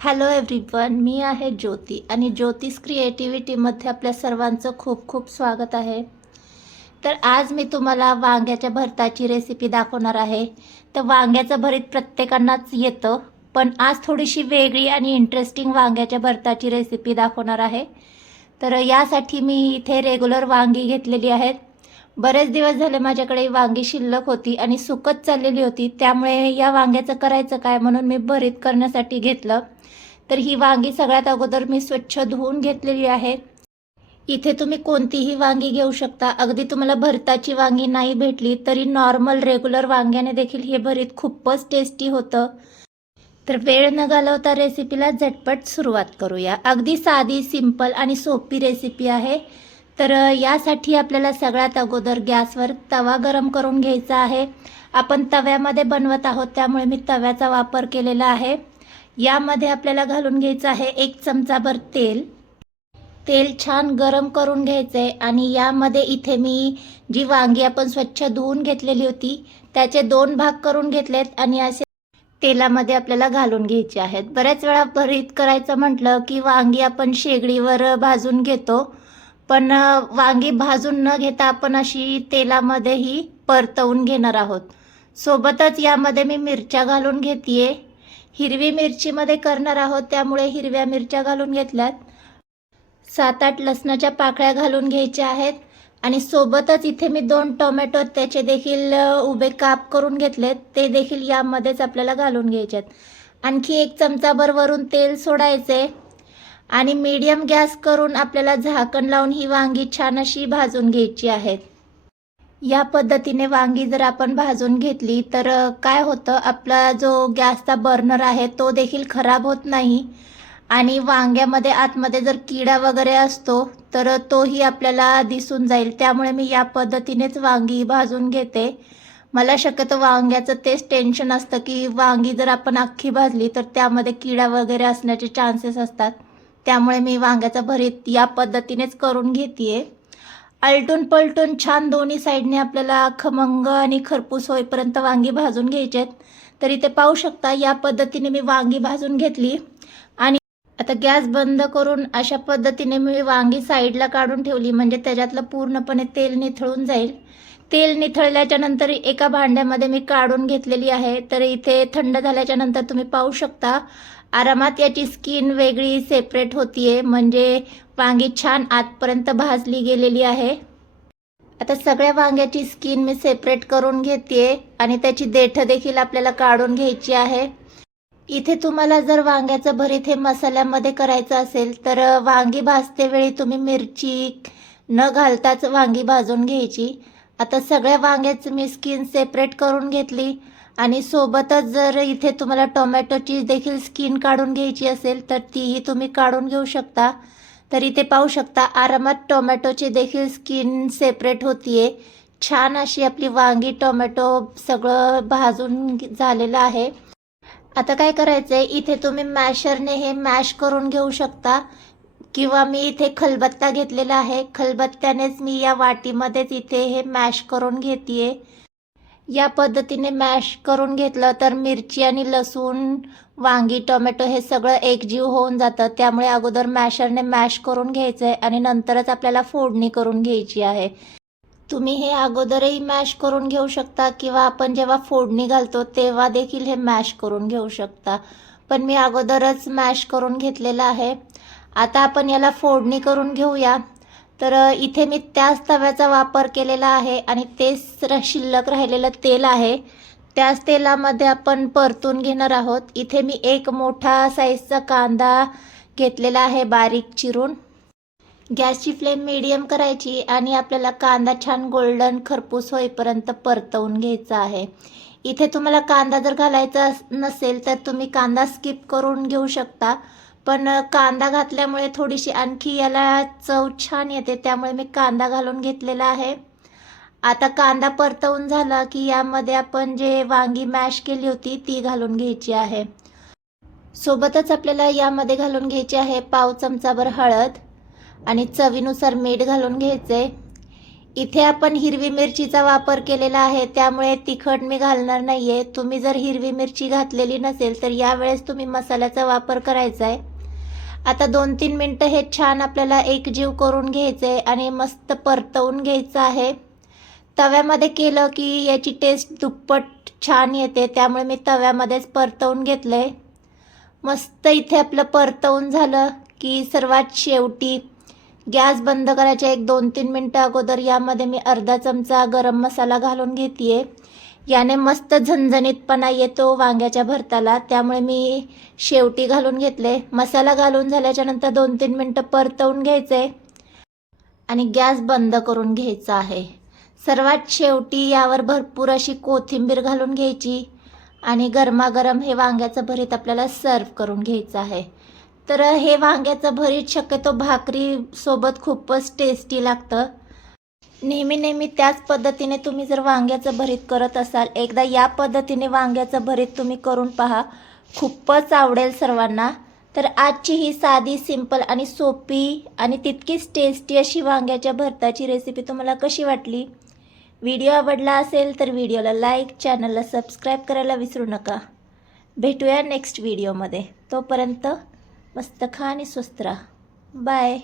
Hello everyone मी आहे ज्योती आणि ज्योतिष क्रिएटिव्हिटीमध्ये आपल्या सर्वांचं खूप खूप स्वागत आहे. तर आज मी तुम्हाला वांग्याच्या भरताची रेसिपी दाखवणार आहे. तर वांग्याचं भरीत प्रत्येकांनाच येतं पण आज थोडीशी वेगळी आणि इंटरेस्टिंग वांग्याच्या भरताची रेसिपी दाखवणार आहे. तर यासाठी मी इथे रेग्युलर वांगी घेतलेली आहेत. बरेच दिवस झाले माझ्याकडे वांगी शिल्लक होती आणि सुकत चाललेली होती. त्यामुळे या वांग्याचं करायचं काय म्हणून मी भरीत करण्यासाठी घेतलं. तर ही वांगी सगळ्यात अगोदर मी स्वच्छ धुवून घेतलेली आहे. इथे तुम्ही कोणतीही वांगी घेऊ शकता. अगदी तुम्हाला भरताची वांगी नाही भेटली तरी नॉर्मल रेग्युलर वांग्याने देखील हे भरीत खूपच टेस्टी होतं. तर वेळ न घालवता रेसिपीला झटपट सुरुवात करूया. अगदी साधी सिंपल आणि सोपी रेसिपी आहे. तर यासाठी आपल्याला सगळ्यात अगोदर गॅसवर तवा गरम करून घ्यायचा आहे. आपण तव्यामध्ये बनवत आहोत त्यामुळे मी तव्याचा वापर केलेला आहे. यामध्ये आपल्याला घालून घ्यायचं आहे एक चमचाभर तेल. तेल छान गरम करून घ्यायचं आहे आणि यामध्ये इथे मी जी वांगी आपण स्वच्छ धुवून घेतलेली होती त्याचे दोन भाग करून घेतलेत आणि असे तेलामध्ये आपल्याला घालून घ्यायचे आहेत. बऱ्याच वेळा भरीत करायचं म्हटलं की वांगी आपण शेगडीवर भाजून घेतो. पण वांगी भाजून न घेता आपण अशी तेलामध्येही परतवून घेणार आहोत. सोबतच यामध्ये मी मिरच्या घालून घेते हिरवी मिरचीमध्ये करणार आहोत त्यामुळे हिरव्या मिरच्या घालून घेतल्यात. सात आठ लसणाच्या पाकळ्या घालून घ्यायच्या आहेत आणि सोबतच इथे मी दोन टोमॅटो त्याचे देखील उभे काप करून घेतलेत. ते देखील यामध्येच आपल्याला घालून घ्यायचे आहेत आणखी एक चमचाभर वरून तेल सोडायचे आणि मीडियम गॅस करून आपल्याला झाकण लावून ही वांगी छान अशी भाजून घ्यायची आहेत या पद्धतीने वांगी जर आपण भाजून घेतली तर काय होतं आपला जो गॅसचा बर्नर आहे तो देखील खराब होत नाही. आणि वांग्यामध्ये आतमध्ये जर किडा वगैरे असतो तर तोही आपल्याला दिसून जाईल. त्यामुळे मी या पद्धतीनेच वांगी भाजून घेते. मला शक्यतो वांग्याचं तेच टेन्शन असतं की वांगी जर आपण अख्खी भाजली तर त्यामध्ये किडा वगैरे असण्याचे चान्सेस असतात. त्यामुळे मी वांग्याचं भरीत या पद्धतीनेच करून घेते आलटून पलटून छान दोन्ही साईडने आपल्याला खमंग आणि खरपूस होईपर्यंत वांगी भाजून घ्यायचे आहेत तरी ते पाहू शकता या पद्धतीने मी वांगी भाजून घेतली. आणि आता गॅस बंद करून अशा पद्धतीने मी वांगी साईडला काढून ठेवली म्हणजे त्याच्यातलं पूर्णपणे तेल निथळून जाईल. तेल निथळल्याच्या नंतर एका भांड्यामध्ये मी काढून घेतलेली आहे. तर इथे थंड झाल्याच्यानंतर तुम्ही पाहू शकता आरामात याची स्किन वेगळी सेपरेट होतीये. म्हणजे वांगी छान आतपर्यंत भाजली गेलेली आहे. आता सगळ्या वांग्याची स्किन मी सेपरेट करून घेते आणि त्याची देठ देखील आपल्याला काढून घ्यायची आहे. इथे तुम्हाला जर वांग्याचं भरीत हे मसाल्यामध्ये करायचं असेल तर वांगी भाजते वेळी तुम्ही मिरची न घालताच वांगी भाजून घ्यायची. आता सगळ्या वांग्याचं मी स्किन सेपरेट करून घेतली. आणि सोबतच जर इथे तुम्हाला टोमॅटोची देखील स्किन काढून घ्यायची असेल तर तीही तुम्ही काढून घेऊ शकता. तर इथे पाहू शकता आरामात टोमॅटोची देखील स्किन सेपरेट होतीये. छान अशी आपली वांगी टोमॅटो सगळं भाजून झालेलं आहे. आता काय करायचंय इथे तुम्ही मॅशरने हे मॅश करून घेऊ शकता. किंवा मी इथे खलबत्ता घेतलेला आहे. खलबत्त्यानेच मी या वाटीमध्येच इथे हे मॅश करून घेते या पद्धतीने मॅश करून घेतलं तर मिरची आणि लसूण वांगी टोमॅटो हे सगळं एकजीव होऊन जातं. त्यामुळे अगोदर मॅशरने मॅश करून घ्यायचं आहे आणि नंतरच आपल्याला फोडणी करून घ्यायची आहे. तुम्ही हे अगोदरही मॅश करून घेऊ शकता किंवा आपण जेव्हा फोडणी घालतो तेव्हा देखील हे मॅश करून घेऊ शकता. पण मी अगोदरच मॅश करून घेतलेलं आहे. आता आपण याला फोडणी करून घेऊया. तर इथे मी त्याच तव्याचा वापर केलेला आहे आणि तेच शिल्लक राहिलेलं तेल आहे. त्याच तेलामध्ये आपण परतून घेणार आहोत. इथे मी एक मोठा साईजचा कांदा घेतलेला आहे बारीक चिरून. गॅसची फ्लेम मीडियम करायची आणि आपल्याला कांदा छान गोल्डन खरपूस होईपर्यंत परतवून घ्यायचा आहे. इथे तुम्हाला कांदा जर घालायचा नसेल तर तुम्ही कांदा स्किप करून घेऊ शकता. पण कांदा घातल्यामुळे थोडीशी आणखी याला चव छान येते त्यामुळे मी कांदा घालून घेतलेला आहे. आता कांदा परतवून झाला की यामध्ये आपण जे वांगी मॅश केली होती ती घालून घ्यायची आहे. सोबतच आपल्याला यामध्ये घालून घ्यायची आहे पाव चमचाभर हळद आणि चवीनुसार मीठ घालून घ्यायचे. इथे आपण हिरवी मिरचीचा वापर केलेला आहे त्यामुळे तिखट मी घालणार नाही आहे तुम्ही जर हिरवी मिरची घातलेली नसेल तर यावेळेस तुम्ही मसाल्याचा वापर करायचा आहे आता दोन तीन मिनटं हे छान आपल्याला एकजीव करून घ्यायचं आहे आणि मस्त परतवून घ्यायचं आहे. तव्यामध्ये केलं की याची टेस्ट दुप्पट छान येते त्यामुळे मी तव्यामध्येच परतवून घेतलं आहे मस्त इथे आपलं परतवून झालं की सर्वात शेवटी गॅस बंद करायच्या एक दोन तीन मिनटं अगोदर यामध्ये मी अर्धा चमचा गरम मसाला घालून घेते याने मस्त झणझणीतपणा येतो वांग्याच्या भरताला. त्यामुळे मी शेवटी घालून घेतले. मसाला घालून झाल्याच्यानंतर दोन तीन मिनटं परतवून घ्यायचे. आणि गॅस बंद करून घ्यायचा आहे. सर्वात शेवटी यावर भरपूर अशी कोथिंबीर घालून घ्यायची. आणि गरमागरम हे वांग्याचं भरीत आपल्याला सर्व करून घ्यायचं आहे. तर हे वांग्याचं भरीत शक्यतो भाकरीसोबत खूपच टेस्टी लागतं. नेहमी नेहमी त्याच पद्धतीने तुम्ही जर वांग्याचं भरीत करत असाल एकदा या पद्धतीने वांग्याचं भरीत तुम्ही करून पहा. खूपच आवडेल सर्वांना. तर आजची ही साधी सिंपल आणि सोपी आणि तितकीच टेस्टी अशी वांग्याच्या भरताची रेसिपी तुम्हाला कशी वाटली? व्हिडिओ आवडला असेल तर व्हिडिओला लाईक चॅनलला सबस्क्राईब करायला विसरू नका. भेटूया नेक्स्ट व्हिडिओमध्ये तोपर्यंत मस्त खा आणि स्वस्त राहा. बाय